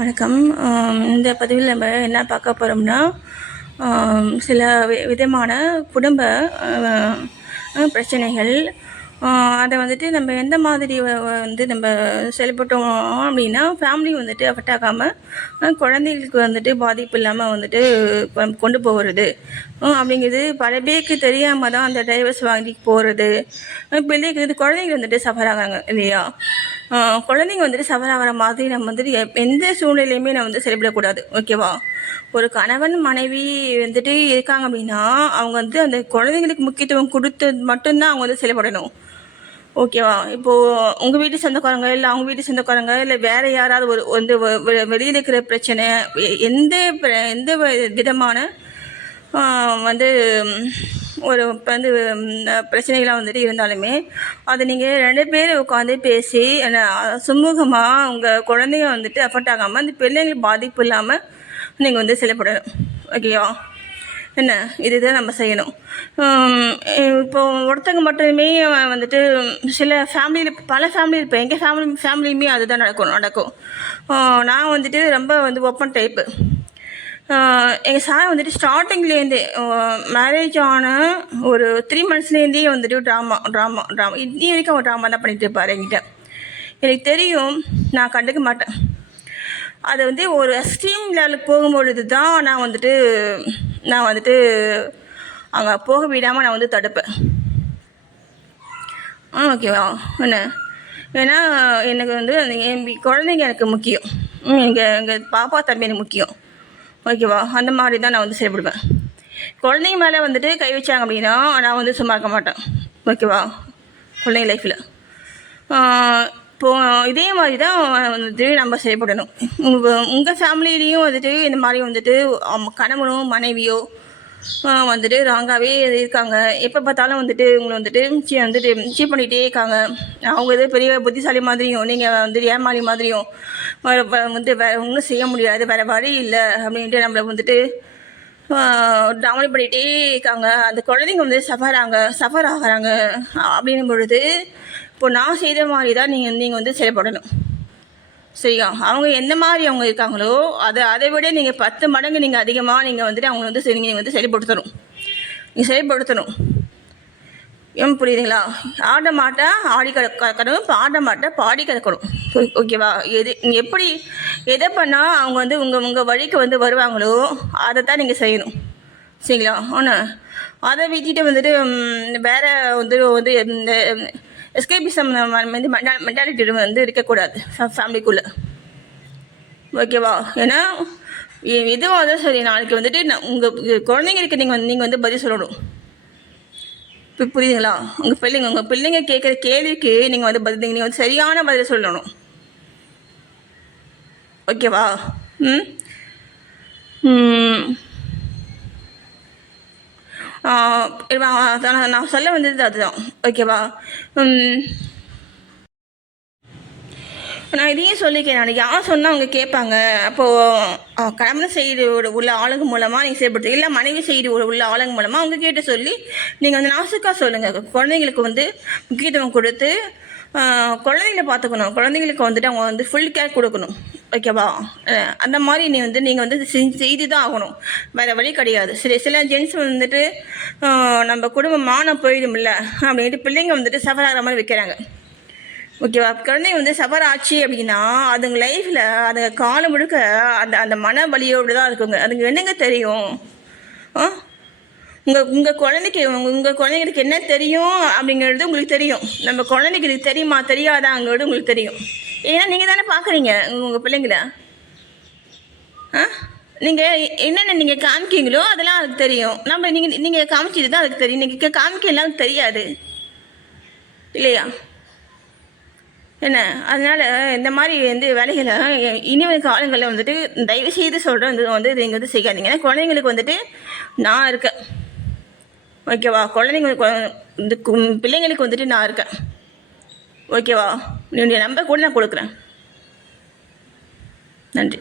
வணக்கம். இந்த பதிவில் நம்ம என்ன பார்க்க போகிறோம்னா, சில விதமான குடும்ப பிரச்சனைகள். அதை வந்துட்டு நம்ம எந்த மாதிரி வந்து நம்ம செயல்பட்டோம் அப்படின்னா, ஃபேமிலி வந்துட்டு அஃபெக்ட் ஆகாமல் குழந்தைகளுக்கு வந்துட்டு பாதிப்பு இல்லாமல் வந்துட்டு கொண்டு போகிறது அப்படிங்கிறது பல பேருக்கு தெரியாமல் தான் அந்த டைவர்ஸ் வாங்கி போகிறது. பிள்ளைக்கு வந்து குழந்தைங்க வந்துட்டு சஃபர் ஆகாங்க இல்லையா? குழந்தைங்க வந்துட்டு சஃபர் ஆகிற மாதிரி நம்ம வந்துட்டு எந்த சூழ்நிலையுமே நம்ம வந்து செயல்படக்கூடாது. ஓகேவா? ஒரு கணவன் மனைவி வந்துட்டு இருக்காங்க அப்படின்னா, அவங்க வந்து அந்த குழந்தைங்களுக்கு முக்கியத்துவம் கொடுத்து மட்டும்தான் அவங்க வந்து செயல்படணும். ஓகேவா? இப்போது உங்கள் வீட்டு சொந்தக்காரங்க இல்லை அவங்க வீட்டு சொந்தக்காரங்க இல்லை வேறு யாராவது ஒரு வந்து வெளியில் இருக்கிற பிரச்சனை, எந்த எந்த விதமான வந்து ஒரு வந்து பிரச்சனைகளாக வந்துட்டு இருந்தாலுமே அதை நீங்கள் 2 பேர் உட்காந்து பேசி சுமூகமாக உங்கள் குழந்தைங்க வந்துட்டு அஃபெக்ட் ஆகாமல் அந்த பிள்ளைங்களுக்கு பாதிப்பு இல்லாமல் நீங்கள் வந்து செயல்படணும். ஓகேவா? என்ன இதுதான் நம்ம செய்யணும். இப்போ ஒருத்தங்க மட்டுமே வந்துட்டு சில ஃபேமிலியில் பல ஃபேமிலி இருப்பேன். எங்கள் ஃபேமிலியுமே அதுதான் நடக்கும். நான் வந்துட்டு ரொம்ப வந்து ஓப்பன் டைப்பு. எங்கள் சார் வந்துட்டு ஸ்டார்டிங்லேருந்தே மேரேஜ் ஆன ஒரு 3 மந்த்ஸ்லேருந்தே வந்துட்டு ட்ராமா இன்னி வரைக்கும் அவர் ட்ராமா தான் பண்ணிகிட்டு இருப்பார் என்கிட்ட. எனக்கு தெரியும், நான் கண்டுக்க மாட்டேன். அதை வந்து ஒரு எக்ஸ்ட்ரீம் லெவலுக்கு போகும்பொழுது தான் நான் வந்துட்டு அங்கே போக விடாமல் நான் வந்து தடுப்பேன். ஓகேவா? என்ன ஏன்னா எனக்கு வந்து என் குழந்தைங்க எனக்கு முக்கியம். எங்கள் பாப்பா தம்பி எனக்கு முக்கியம். ஓகேவா? அந்த மாதிரி தான் நான் வந்து செயல்படுவேன். குழந்தைங்க மேலே வந்துட்டு கை வச்சாங்க அப்படின்னா நான் வந்து சும்மா இருக்க மாட்டேன். ஓகேவா? குழந்தைங்க லைஃப்பில் இப்போது இதே மாதிரி தான் வந்துட்டு நம்ம செயல்படணும். உங்கள் ஃபேமிலியிலையும் வந்துட்டு இந்த மாதிரி வந்துட்டு கணவனோ மனைவியோ வந்துட்டு ராங்காகவே இருக்காங்க. எப்போ பார்த்தாலும் வந்துட்டு உங்களை வந்துட்டு சீட் பண்ணிகிட்டே இருக்காங்க. அவங்க எதோ பெரிய புத்திசாலி மாதிரியும் நீங்கள் வந்துட்டு ஏமாளி மாதிரியும் வந்து வேறு ஒன்றும் செய்ய முடியாது, வேறு வழி இல்லை அப்படின்ட்டு நம்மளை வந்துட்டு டவுன் பண்ணிகிட்டே இருக்காங்க. அந்த குழந்தைங்க வந்து சஃபர் ஆகிறாங்க அப்படின்னும் பொழுது இப்போ நான் செய்த மாதிரி தான் நீங்கள் வந்து செயல்படணும். சரியா? அவங்க எந்த மாதிரி அவங்க இருக்காங்களோ அதை விட நீங்கள் 10 மடங்கு நீங்கள் அதிகமாக நீங்கள் வந்துட்டு அவங்க வந்து நீங்கள் வந்து செயல்படுத்தணும். ஏன் புரியுதுங்களா? ஆட மாட்டா ஆடி கறக்கணும், பாட மாட்டா பாடி கறக்கணும். ஓகேவா? எப்படி எதை பண்ணால் அவங்க வந்து உங்கள் வழிக்கு வந்து வருவாங்களோ அதை தான் நீங்கள் செய்யணும். சரிங்களா? ஆனால் அதை விட்டுட்டு வந்துட்டு வேறு வந்து இந்த எஸ்கேபிசம் வந்து மென்டாலிட்டி வந்து இருக்கக்கூடாது ஃபேமிலிக்குள்ளே. ஓகேவா? ஏன்னா எதுவும் அதான் சரி, நாளைக்கு வந்துட்டு உங்கள் குழந்தைங்களுக்கு நீங்கள் வந்து பதில் சொல்லணும். இப்போ புரியுதுங்களா? உங்கள் பிள்ளைங்க கேட்குற கேள்விக்கு நீங்கள் வந்து சரியான பதில் சொல்லணும். ஓகேவா? நான் சொல்ல வந்தது அதுதான். ஓகேவா? நான் இதையும் சொல்லிக்கிறேன். நான் யார் சொன்னால் அவங்க கேட்பாங்க. அப்போது கணவன் சைடு உள்ள ஆளுங்க மூலமாக நீங்கள் செயல்படுத்து, இல்லை மனைவி சைடு உள்ள ஆளுங்க மூலமாக அவங்க கேட்டு சொல்லி நீங்கள் வந்து நாசுக்காக சொல்லுங்கள். குழந்தைங்களுக்கு வந்து முக்கியத்துவம் கொடுத்து குழந்தைங்கள பார்த்துக்கணும். குழந்தைங்களுக்கு வந்துட்டு அவங்க வந்து ஃபுல் கேர் கொடுக்கணும். ஓகேவா? அந்த மாதிரி நீங்கள் வந்து செய்து தான் ஆகணும். வேறு வழி கிடையாது. சில ஜென்ஸ் வந்துட்டு நம்ம குடும்பம் மானம் போயிடும்ல அப்படின்ட்டு பிள்ளைங்க வந்துட்டு சஃபர் ஆகிற மாதிரி வைக்கிறாங்க. ஓகேவா? குழந்தைங்க வந்து சஃபர் ஆச்சு அப்படின்னா அதுங்க லைஃப்பில் அதுங்க காலம் முழுக்க அந்த மன வலியோடு தான் இருக்குங்க. அதுங்க என்னங்க தெரியும்? உங்கள் குழந்தைங்களுக்கு என்ன தெரியும் அப்படிங்கிறது உங்களுக்கு தெரியும். நம்ம குழந்தைக்கு இது தெரியுமா தெரியாதாங்கிறது உங்களுக்கு தெரியும். ஏன்னா நீங்கள் தானே பார்க்குறீங்க உங்கள் பிள்ளைங்கள. நீங்கள் என்னென்ன நீங்கள் காமிக்கிங்களோ அதெல்லாம் அதுக்கு தெரியும். நீங்கள் காமிச்சிட்டு தான் அதுக்கு தெரியும். நீங்கள் காமிக்கலாம் தெரியாது இல்லையா? என்ன அதனால் இந்த மாதிரி வந்து வேலைகளை இனிவரும் காலங்களில் வந்துட்டு தயவு செய்து சொல்கிறேன், நீங்கள் வந்து செய்யாதீங்க. ஏன்னா குழந்தைங்களுக்கு வந்துட்டு நான் இருக்கேன். ஓகேவா? இந்த பிள்ளைங்களுக்கு வந்துட்டு நான் இருக்கேன். ஓகேவா? என்னுடைய நம்பர் கூட நான் கொடுக்குறேன். நன்றி.